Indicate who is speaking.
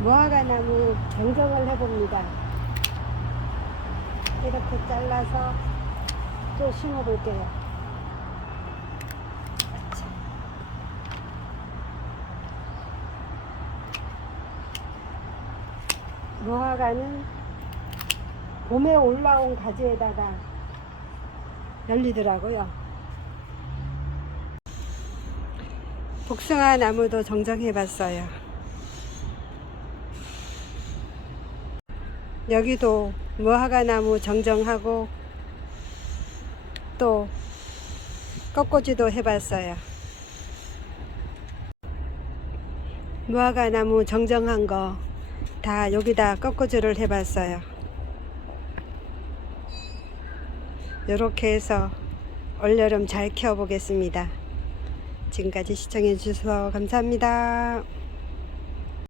Speaker 1: 무화과 나무 정정을 해봅니다. 이렇게 잘라서 또 심어볼게요. 무화과는 봄에 올라온 가지에다가 열리더라고요. 복숭아 나무도 정정해봤어요. 여기도 무화과 나무 정정하고 또 꺾꽂이도 해봤어요. 무화과 나무 정정한 거 다 여기다 꺾꽂이를 해봤어요. 이렇게 해서 올여름 잘 키워보겠습니다. 지금까지 시청해 주셔서 감사합니다.